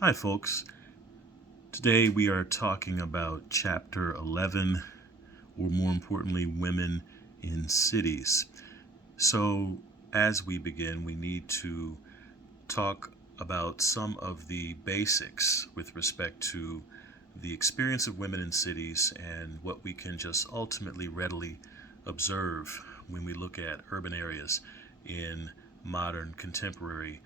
Hi, folks. Today we are talking about Chapter 11, or more importantly, women in cities. So, as we begin, we need to talk about some of the basics with respect to the experience of women in cities and what we can just ultimately readily observe when we look at urban areas in modern contemporary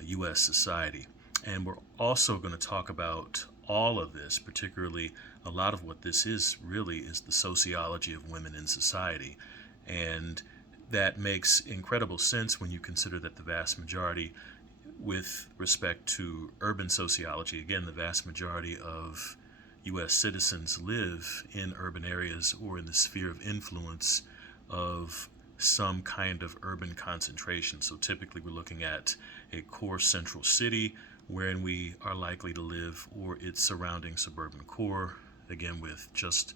U.S. society. And we're also going to talk about all of this, particularly a lot of what this is really is the sociology of women in society. And that makes incredible sense when you consider that the vast majority, with respect to urban sociology, again, the vast majority of U.S. citizens live in urban areas or in the sphere of influence of some kind of urban concentration. So typically we're looking at a core central city wherein we are likely to live, or its surrounding suburban core, again, with just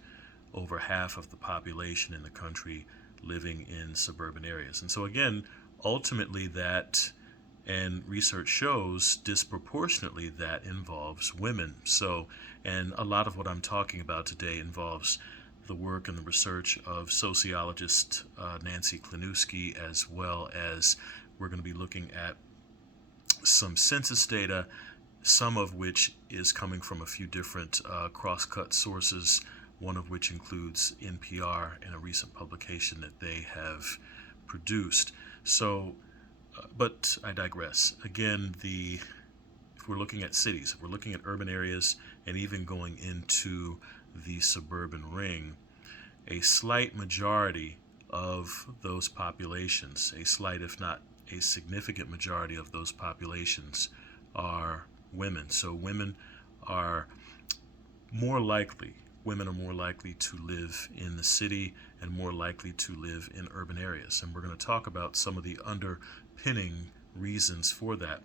over half of the population in the country living in suburban areas. And so, again, ultimately, that and research shows disproportionately that involves women. So, and a lot of what I'm talking about today involves the work and the research of sociologist Nancy Klinuski, as well as we're going to be looking at some census data, some of which is coming from a few different cross-cut sources, one of which includes NPR in a recent publication that they have produced. So, but I digress. Again, if we're looking at cities, if we're looking at urban areas, and even going into the suburban ring, a slight majority of those populations, a slight, if not a significant majority of those populations, are women. So are more likely, women are more likely to live in the city and more likely to live in urban areas. And we're going to talk about some of the underpinning reasons for that.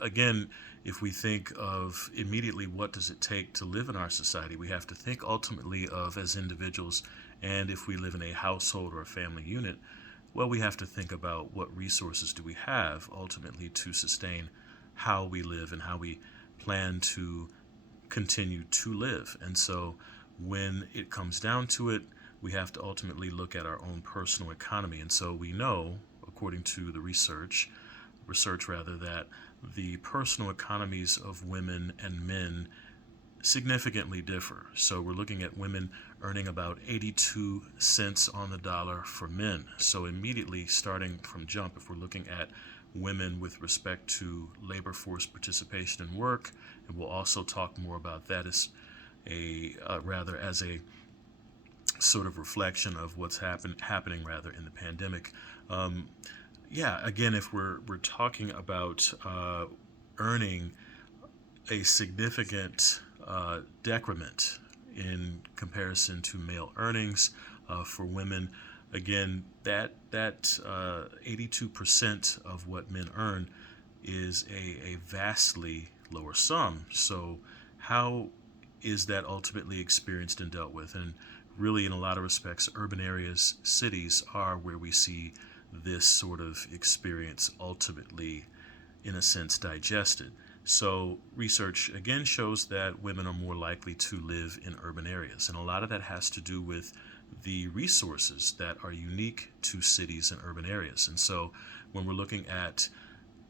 Again, if we think of immediately what does it take to live in our society, we have to think ultimately of as individuals, and if we live in a household or a family unit, well, we have to think about what resources do we have ultimately to sustain how we live and how we plan to continue to live. And so when it comes down to it, we have to ultimately look at our own personal economy. And so we know, according to the research rather, that the personal economies of women and men significantly differ. So we're looking at women earning about 82 cents on the dollar for men. So immediately starting from jump, if we're looking at women with respect to labor force participation in work, and we'll also talk more about that as a sort of reflection of what's happening rather in the pandemic. Um, yeah, again, if we're talking about earning a significant decrement in comparison to male earnings for women. Again, that 82% of what men earn is a vastly lower sum. So, how is that ultimately experienced and dealt with? And really, in a lot of respects, urban areas, cities are where we see this sort of experience ultimately, in a sense, digested. So, research again shows that women are more likely to live in urban areas. And a lot of that has to do with the resources that are unique to cities and urban areas. And so, when we're looking at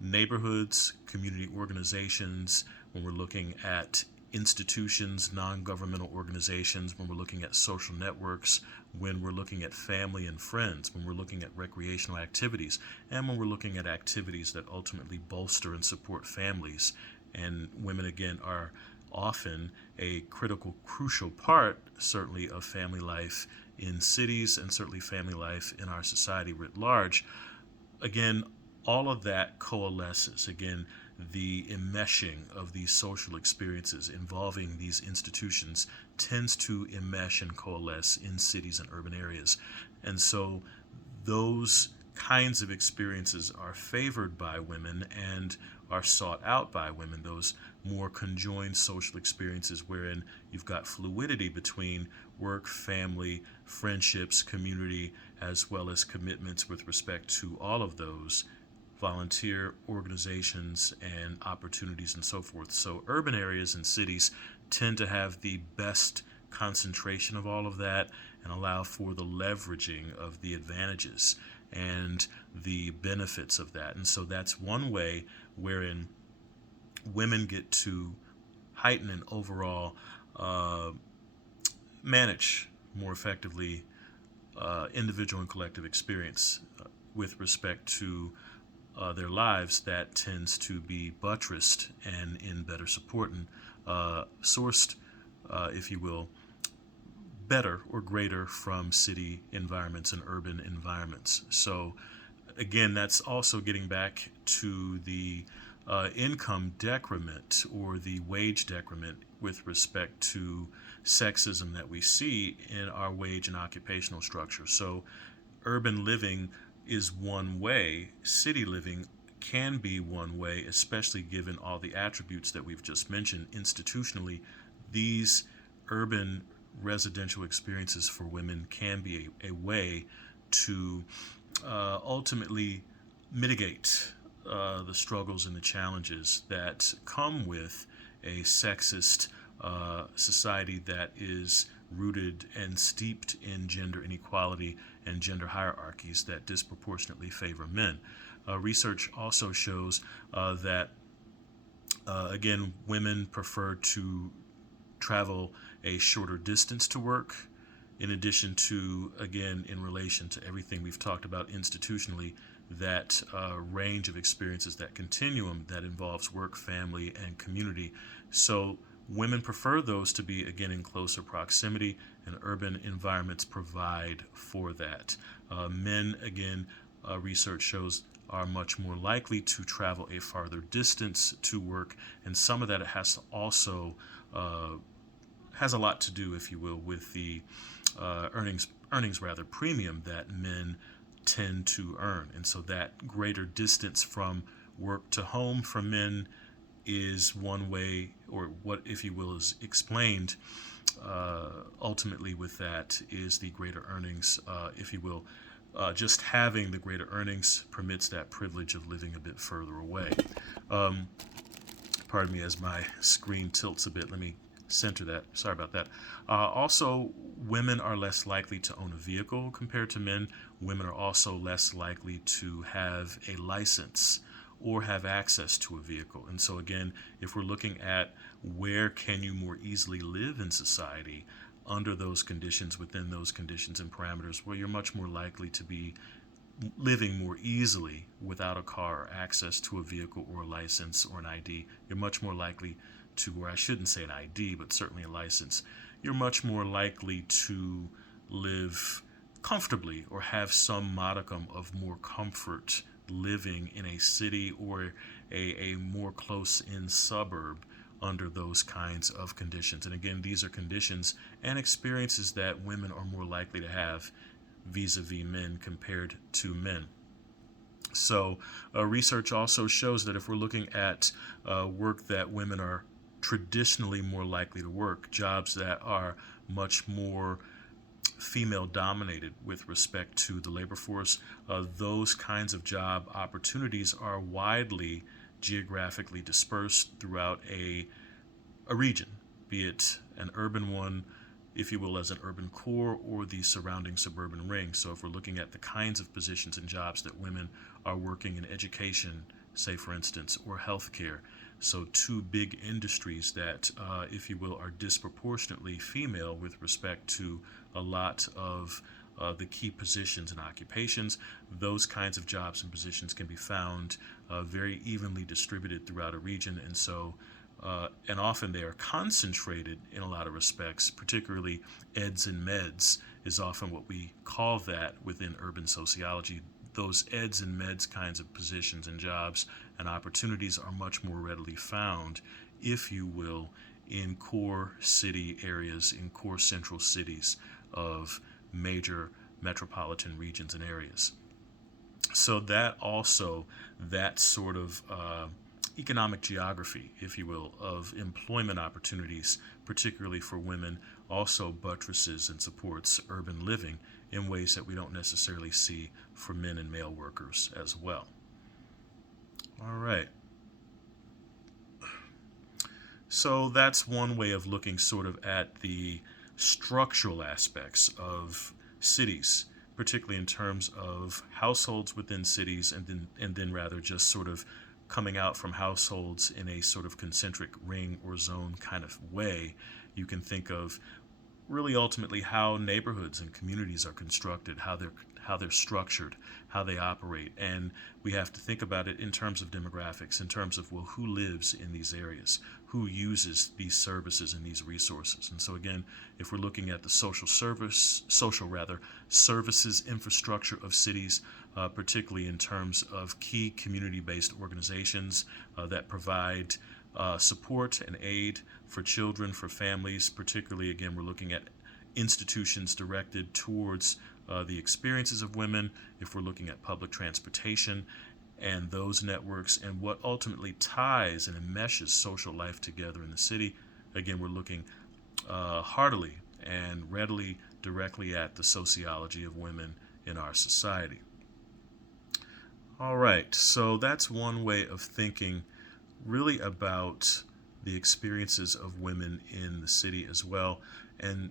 neighborhoods, community organizations, when we're looking at institutions, non governmental organizations, when we're looking at social networks, when we're looking at family and friends, when we're looking at recreational activities, and when we're looking at activities that ultimately bolster and support families. And women, again, are often a critical, crucial part, certainly, of family life in cities and certainly family life in our society writ large. Again, all of that coalesces. Again, the enmeshing of these social experiences involving these institutions tends to enmesh and coalesce in cities and urban areas. And so those kinds of experiences are favored by women and are sought out by women, those more conjoined social experiences wherein you've got fluidity between work, family, friendships, community, as well as commitments with respect to all of those volunteer organizations and opportunities and so forth. So urban areas and cities tend to have the best concentration of all of that and allow for the leveraging of the advantages and the benefits of that. And so that's one way wherein women get to heighten and overall manage more effectively individual and collective experience with respect to their lives that tends to be buttressed and in better support and sourced, if you will, better or greater from city environments and urban environments. So, again, that's also getting back to the income decrement or the wage decrement with respect to sexism that we see in our wage and occupational structure. So, urban living is one way, city living can be one way, especially given all the attributes that we've just mentioned institutionally. These urban residential experiences for women can be a way to ultimately mitigate the struggles and the challenges that come with a sexist society that is rooted and steeped in gender inequality and gender hierarchies that disproportionately favor men. Research also shows that, again, women prefer to travel a shorter distance to work, in addition to, again, in relation to everything we've talked about institutionally, that range of experiences, that continuum that involves work, family, and community. So women prefer those to be, again, in closer proximity, and urban environments provide for that. Men, again, research shows, are much more likely to travel a farther distance to work, and some of that has also has a lot to do, if you will, with the earnings rather premium that men tend to earn. And so that greater distance from work to home for men is one way, or what, if you will, is explained ultimately with that is the greater earnings, if you will. Just having the greater earnings permits that privilege of living a bit further away. Pardon me as my screen tilts a bit. Let me center that. Sorry about that. Also, women are less likely to own a vehicle compared to men. Women are also less likely to have a license or have access to a vehicle. And so, again, if we're looking at where can you more easily live in society under those conditions, within those conditions and parameters, well, you're much more likely to be living more easily without a car or access to a vehicle or a license or an ID. You're much more likely to, or I shouldn't say an ID, but certainly a license. You're much more likely to live comfortably or have some modicum of more comfort living in a city or a more close-in suburb under those kinds of conditions. And again, these are conditions and experiences that women are more likely to have vis-a-vis men compared to men. So research also shows that if we're looking at work that women are traditionally more likely to work, jobs that are much more female dominated with respect to the labor force, those kinds of job opportunities are widely geographically dispersed throughout a region, be it an urban one, if you will, as an urban core, or the surrounding suburban ring. So if we're looking at the kinds of positions and jobs that women are working in education, say for instance, or healthcare, so two big industries that, if you will, are disproportionately female with respect to a lot of the key positions and occupations, those kinds of jobs and positions can be found very evenly distributed throughout a region. And so and often they are concentrated in a lot of respects, particularly eds and meds is often what we call that within urban sociology. Those eds and meds kinds of positions and jobs and opportunities are much more readily found, if you will, in core city areas, in core central cities of major metropolitan regions and areas. So that also, that sort of economic geography, if you will, of employment opportunities, particularly for women, also buttresses and supports urban living in ways that we don't necessarily see for men and male workers as well. All right. So that's one way of looking sort of at the structural aspects of cities, particularly in terms of households within cities, and then rather just sort of coming out from households in a sort of concentric ring or zone kind of way. You can think of really ultimately how neighborhoods and communities are constructed, how they're structured, how they operate, and we have to think about it in terms of demographics, in terms of, well, who lives in these areas, who uses these services and these resources. And so again, if we're looking at the social services infrastructure of cities, particularly in terms of key community-based organizations that provide support and aid for children, for families. Particularly, again, we're looking at institutions directed towards the experiences of women. If we're looking at public transportation and those networks and what ultimately ties and enmeshes social life together in the city, again, we're looking heartily and readily directly at the sociology of women in our society. All right, so that's one way of thinking really about the experiences of women in the city as well. And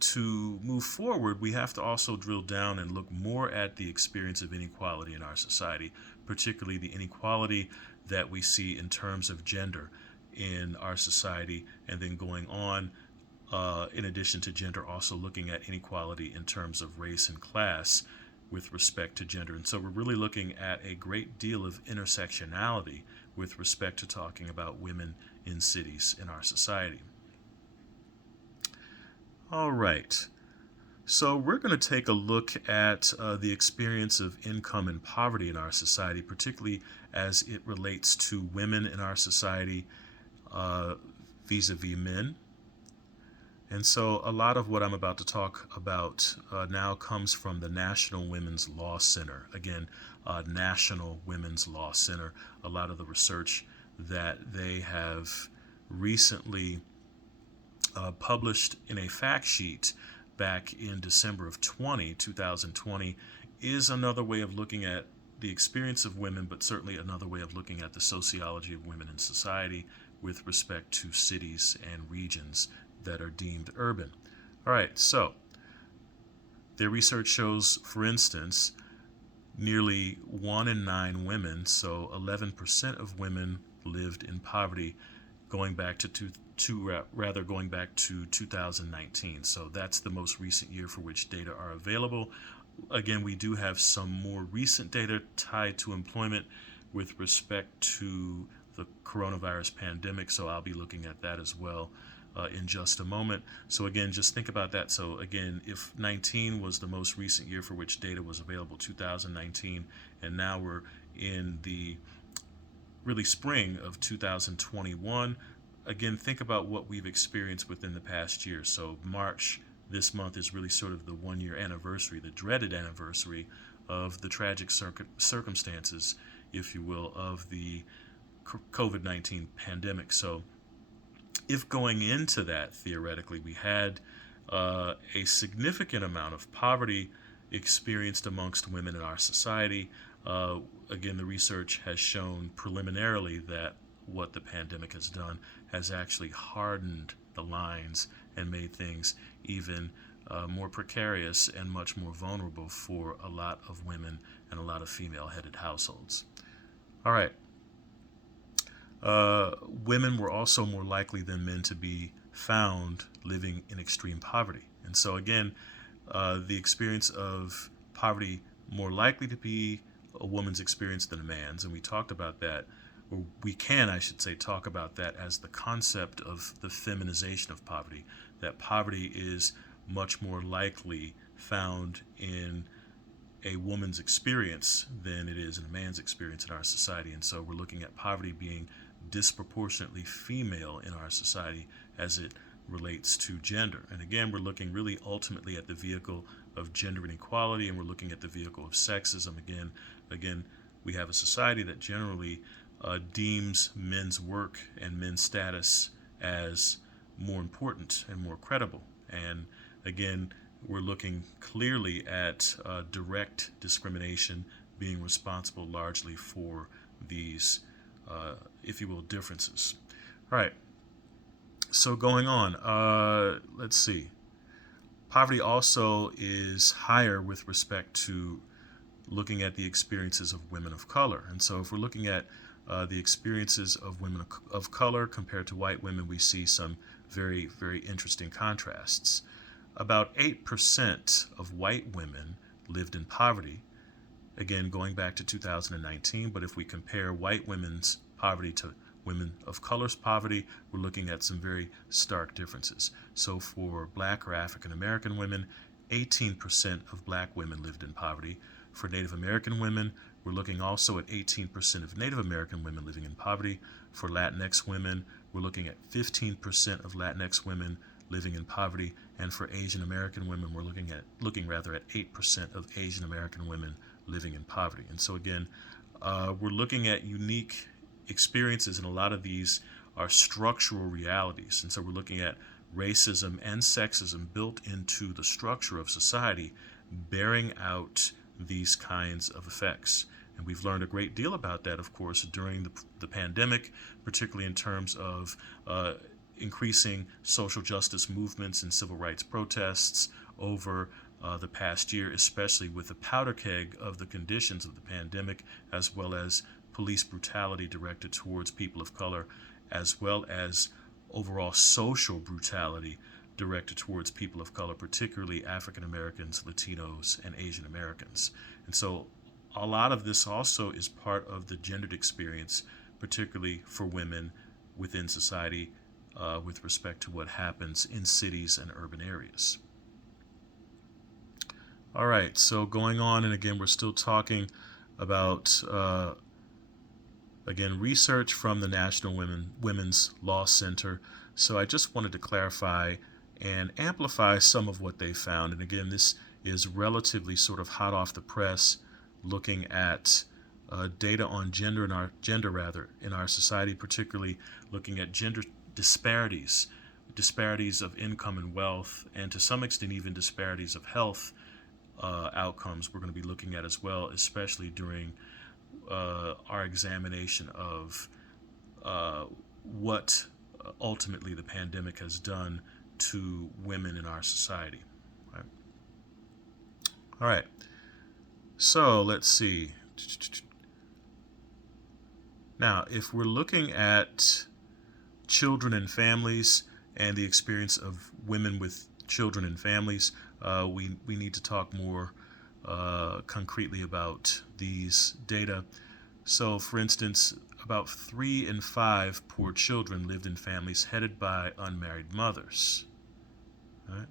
to move forward, we have to also drill down and look more at the experience of inequality in our society, particularly the inequality that we see in terms of gender in our society, and then going on, in addition to gender, also looking at inequality in terms of race and class with respect to gender. And so we're really looking at a great deal of intersectionality with respect to talking about women in cities in our society. All right. So we're going to take a look at the experience of income and poverty in our society, particularly as it relates to women in our society uh, vis-a-vis men. And so a lot of what I'm about to talk about now comes from the National Women's Law Center. Again, National Women's Law Center. A lot of the research that they have recently published in a fact sheet back in December of 2020, is another way of looking at the experience of women, but certainly another way of looking at the sociology of women in society with respect to cities and regions that are deemed urban. All right, so their research shows, for instance, nearly 1 in 9 women, so 11% of women lived in poverty going back going back to 2019. So that's the most recent year for which data are available. Again, we do have some more recent data tied to employment with respect to the coronavirus pandemic, so I'll be looking at that as well in just a moment. So again, just think about that. So again, if 19 was the most recent year for which data was available, 2019, and now we're in the really spring of 2021, again, think about what we've experienced within the past year. So March this month is really sort of the 1 year anniversary, the dreaded anniversary of the tragic circumstances, if you will, of the COVID-19 pandemic. So if going into that, theoretically, we had a significant amount of poverty experienced amongst women in our society, again, the research has shown preliminarily that what the pandemic has done has actually hardened the lines and made things even more precarious and much more vulnerable for a lot of women and a lot of female-headed households. All right. Women were also more likely than men to be found living in extreme poverty. And so, again, the experience of poverty more likely to be a woman's experience than a man's. And we talked about that, or we can, I should say, talk about that as the concept of the feminization of poverty, that poverty is much more likely found in a woman's experience than it is in a man's experience in our society. And so we're looking at poverty being disproportionately female in our society as it relates to gender. And again, we're looking really ultimately at the vehicle of gender inequality, and we're looking at the vehicle of sexism. Again, we have a society that generally deems men's work and men's status as more important and more credible. And again, we're looking clearly at direct discrimination being responsible largely for these, if you will, differences. All right. So going on, let's see. Poverty also is higher with respect to looking at the experiences of women of color. And so if we're looking at the experiences of women of color compared to white women, we see some very, very interesting contrasts. About 8% of white women lived in poverty, again going back to 2019, but if we compare white women's poverty to women of color's poverty, we're looking at some very stark differences. So for black or African American women, 18% of black women lived in poverty. For Native American women, we're looking also at 18% of Native American women living in poverty. For Latinx women, we're looking at 15% of Latinx women living in poverty, and for Asian American women, we're looking at 8% of Asian American women living in poverty. And so again, we're looking at unique experiences, and a lot of these are structural realities. And so we're looking at racism and sexism built into the structure of society, bearing out these kinds of effects. And we've learned a great deal about that, of course, during the pandemic, particularly in terms of increasing social justice movements and civil rights protests over the past year, especially with the powder keg of the conditions of the pandemic, as well as police brutality directed towards people of color, as well as overall social brutality directed towards people of color, particularly African Americans, Latinos, and Asian Americans. And so a lot of this also is part of the gendered experience, particularly for women within society, with respect to what happens in cities and urban areas. All right, so going on, and again, we're still talking about, again, research from the National Women's Law Center. So I just wanted to clarify and amplify some of what they found. And again, this is relatively sort of hot off the press, looking at data on gender in our society, particularly looking at gender disparities of income and wealth, and to some extent even disparities of health outcomes we're going to be looking at as well, especially during our examination of what ultimately the pandemic has done to women in our society. All right. So let's see. Now, if we're looking at children and families and the experience of women with children and families, we need to talk more concretely about these data. So, for instance, about 3 in 5 poor children lived in families headed by unmarried mothers. Right?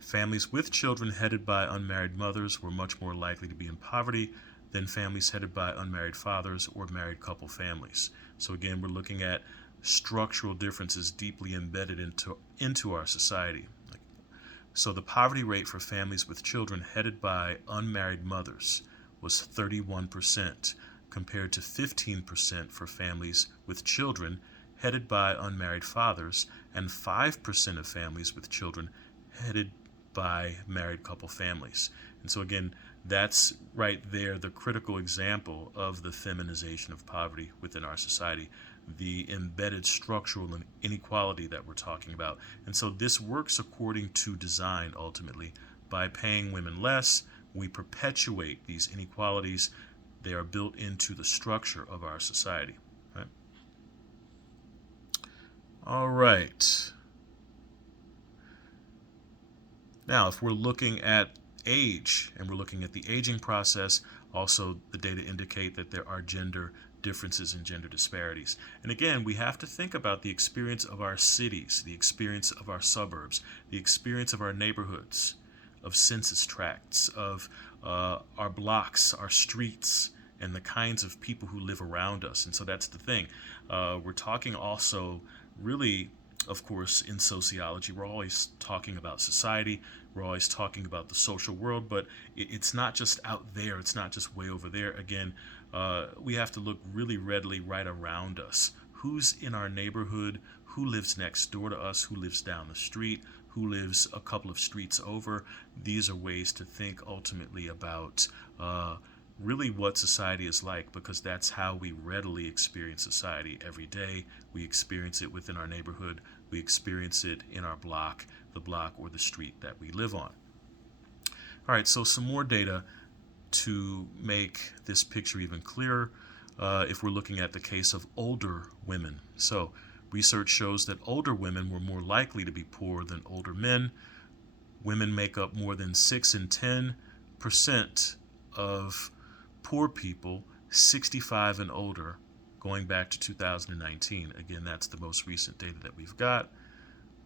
Families with children headed by unmarried mothers were much more likely to be in poverty than families headed by unmarried fathers or married couple families. So again, we're looking at structural differences deeply embedded into our society. So the poverty rate for families with children headed by unmarried mothers was 31%, compared to 15% for families with children headed by unmarried fathers, and 5% of families with children headed by married couple families. And so again, that's right there the critical example of the feminization of poverty within our society, the embedded structural inequality that we're talking about. And so this works according to design ultimately. By paying women less, we perpetuate these inequalities. They are built into the structure of our society. Right? All right. Now, if we're looking at age and we're looking at the aging process, also the data indicate that there are gender differences and gender disparities. And again, we have to think about the experience of our cities, the experience of our suburbs, the experience of our neighborhoods, of census tracts, of our blocks, our streets, and the kinds of people who live around us. And so that's the thing. We're talking also really, of course, in sociology, we're always talking about society, we're always talking about the social world, but it's not just out there, it's not just way over there. Again, we have to look really readily right around us. Who's in our neighborhood? Who lives next door to us? Who lives down the street? Who lives a couple of streets over? These are ways to think ultimately about really what society is like, because that's how we readily experience society every day. We experience it within our neighborhood, we experience it in our block, the block or the street that we live on. All right, so some more data to make this picture even clearer. If we're looking at the case of older women. So, research shows that older women were more likely to be poor than older men. Women make up more than 6 and 10% of poor people 65 and older, going back to 2019. Again, that's the most recent data that we've got.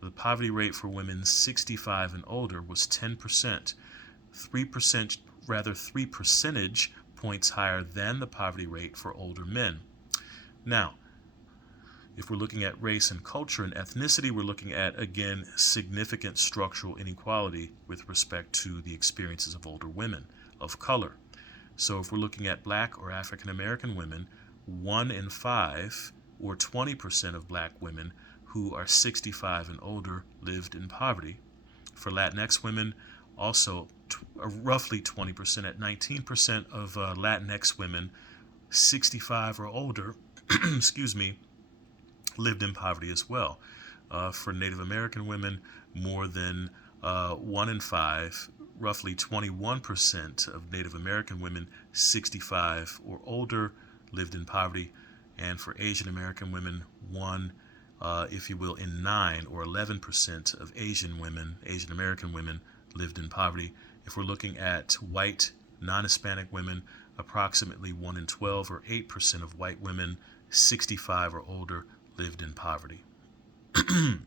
The poverty rate for women 65 and older was 10%, 3%, rather 3 percentage points higher than the poverty rate for older men. Now, if we're looking at race and culture and ethnicity, we're looking at, again, significant structural inequality with respect to the experiences of older women of color. So if we're looking at black or African American women, 1 in 5, or 20% of black women who are 65 and older lived in poverty. For Latinx women, also roughly 20%, at 19% of Latinx women 65 or older, excuse me, lived in poverty as well. For Native American women, more than 1 in 5, roughly 21% of Native American women 65 or older lived in poverty. And for Asian American women, 1, if you will, in 9 or 11% of Asian American women lived in poverty. If we're looking at white, non-Hispanic women, approximately 1 in 12 or 8% of white women 65 or older lived in poverty. All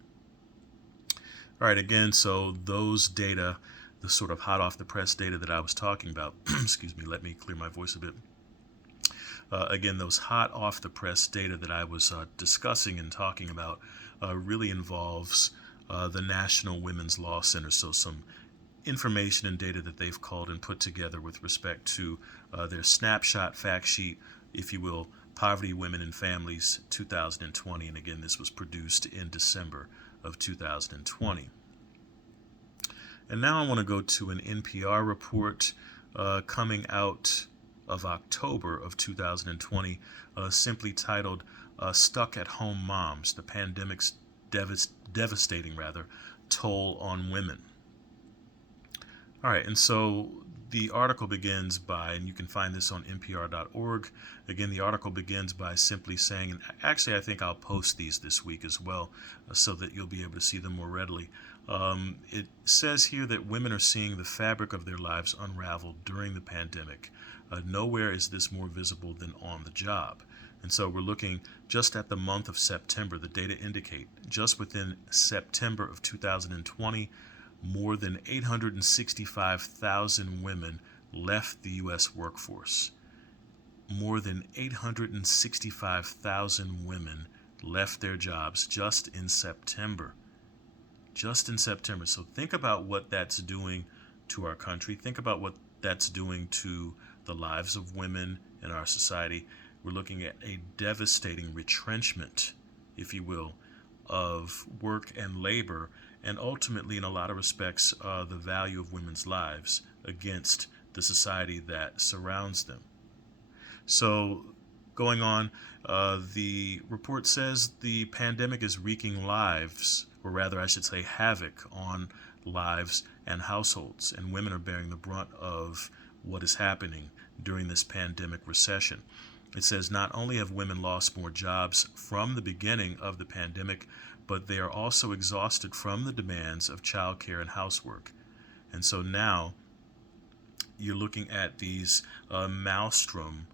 right, again, so those data, the sort of hot off the press data that I was talking about, excuse me, let me clear my voice a bit. Again, those hot off the press data that I was discussing and talking about really involves the National Women's Law Center. So some information and data that they've called and put together with respect to their snapshot fact sheet, if you will, Poverty, Women, and Families 2020. And again, this was produced in December of 2020. And now I want to go to an NPR report coming out of October of 2020, simply titled Stuck at Home Moms, the Pandemic's Devastating Toll on Women. All right, and so the article begins by, and you can find this on npr.org. Again, the article begins by simply saying, and actually I think I'll post these this week as well so that you'll be able to see them more readily. It says here that women are seeing the fabric of their lives unravel during the pandemic. Nowhere is this more visible than on the job. And so we're looking just at the month of September. The data indicate just within September of 2020, more than 865,000 women left the U.S. workforce. More than 865,000 women left their jobs just in September. Just in September. So think about what that's doing to our country. Think about what that's doing to the lives of women in our society. We're looking at a devastating retrenchment, if you will, of work and labor, and ultimately, in a lot of respects, the value of women's lives against the society that surrounds them. So, going on, the report says the pandemic is wreaking lives, or rather, I should say, havoc on lives and households, and women are bearing the brunt of what is happening during this pandemic recession. It says not only have women lost more jobs from the beginning of the pandemic, but they are also exhausted from the demands of childcare and housework. And so now you're looking at these maelstrom,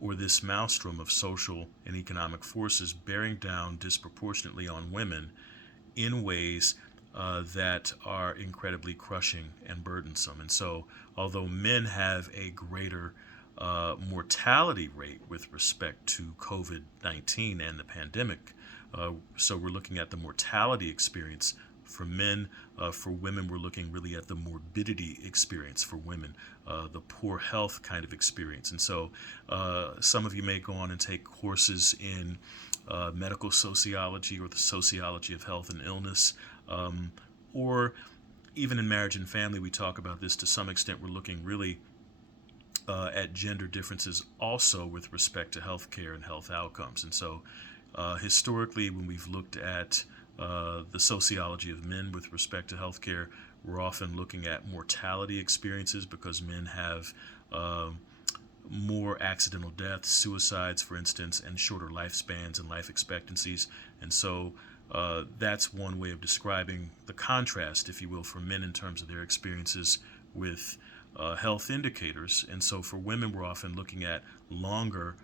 or this maelstrom of social and economic forces bearing down disproportionately on women in ways that are incredibly crushing and burdensome. And so although men have a greater mortality rate with respect to COVID-19 and the pandemic, so we're looking at the mortality experience for men. For women, we're looking really at the morbidity experience for women, the poor health kind of experience. And so some of you may go on and take courses in medical sociology or the sociology of health and illness, or even in marriage and family, we talk about this to some extent. We're looking really at gender differences also with respect to healthcare and health outcomes. And so, historically, when we've looked at the sociology of men with respect to healthcare, we're often looking at mortality experiences because men have more accidental deaths, suicides, for instance, and shorter lifespans and life expectancies. And so that's one way of describing the contrast, if you will, for men in terms of their experiences with health indicators. And so for women, we're often looking at longer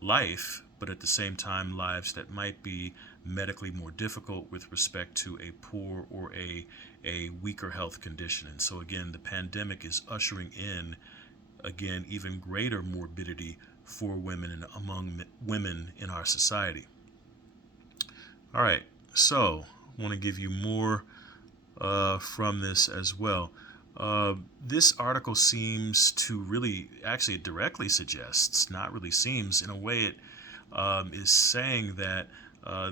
life, but at the same time, lives that might be medically more difficult with respect to a poor or a weaker health condition. And so, again, the pandemic is ushering in, again, even greater morbidity for women and among women in our society. All right, so I want to give you more from this as well. This article seems to really, actually, it directly suggests, not really seems, in a way, it is saying that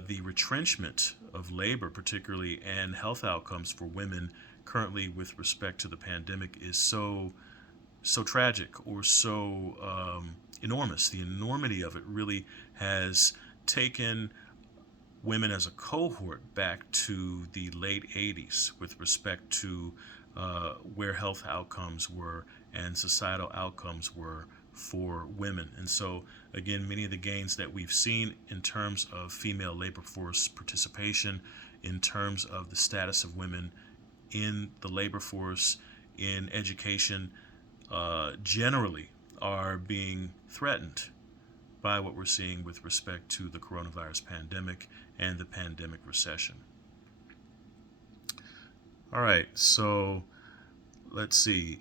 the retrenchment of labor, particularly, and health outcomes for women currently with respect to the pandemic is so tragic or so enormous. The enormity of it really has taken women as a cohort back to the late 80s with respect to where health outcomes were and societal outcomes were for women. And so, again, many of the gains that we've seen in terms of female labor force participation, in terms of the status of women in the labor force, in education, generally are being threatened by what we're seeing with respect to the coronavirus pandemic and the pandemic recession. All right, so let's see.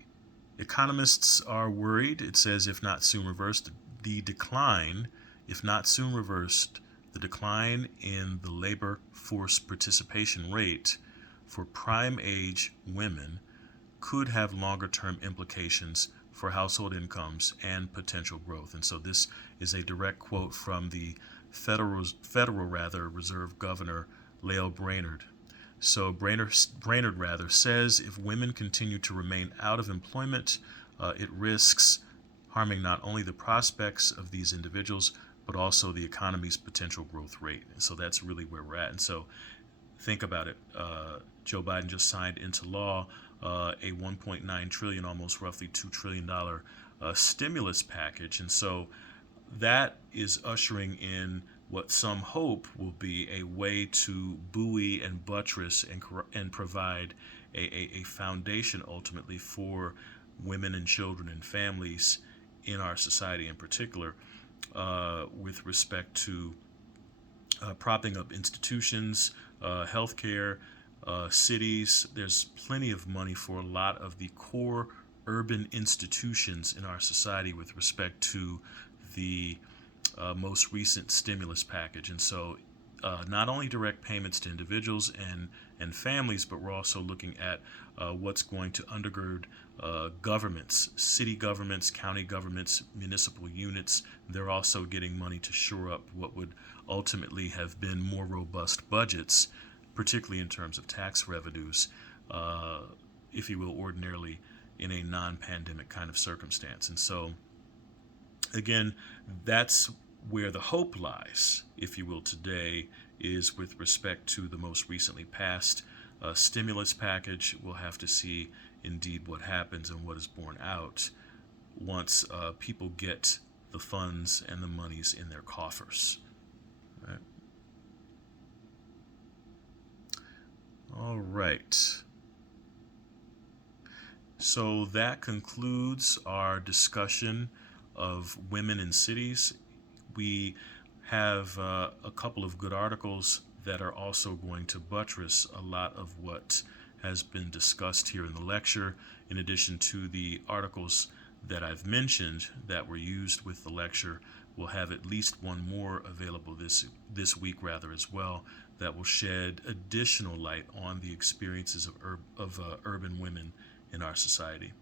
Economists are worried. It says, if not soon reversed, the decline in the labor force participation rate for prime age women could have longer term implications for household incomes and potential growth. And so this is a direct quote from the Federal Reserve Governor Lael Brainerd. So Brainerd says if women continue to remain out of employment, it risks harming not only the prospects of these individuals, but also the economy's potential growth rate. And so that's really where we're at. And so think about it. Joe Biden just signed into law a $1.9 trillion, almost roughly $2 trillion stimulus package. And so that is ushering in what some hope will be a way to buoy and buttress and provide a foundation ultimately for women and children and families in our society in particular with respect to propping up institutions, healthcare, cities. There's plenty of money for a lot of the core urban institutions in our society with respect to the most recent stimulus package. And so not only direct payments to individuals and families, but we're also looking at what's going to undergird governments, city governments, county governments, municipal units. They're also getting money to shore up what would ultimately have been more robust budgets, particularly in terms of tax revenues, if you will, ordinarily in a non-pandemic kind of circumstance. And so, again, that's where the hope lies, if you will, today, is with respect to the most recently passed stimulus package. We'll have to see indeed what happens and what is borne out once people get the funds and the monies in their coffers. Right. All right. So that concludes our discussion of women in cities. We have a couple of good articles that are also going to buttress a lot of what has been discussed here in the lecture, in addition to the articles that I've mentioned that were used with the lecture. We'll have at least one more available this week as well, that will shed additional light on the experiences of urban women in our society.